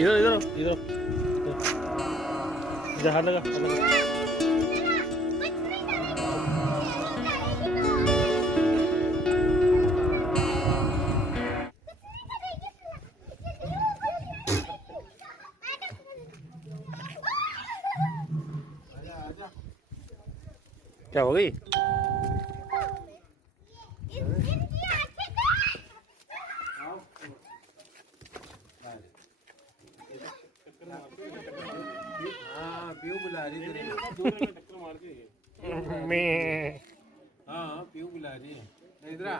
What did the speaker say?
इधर इधर इधर इधर हाथ लगा, हाथ लगा। क्या हो गई? हाँ पीयू बुला रही है। मैं हाँ पीयू बुला रही है। इधर आ।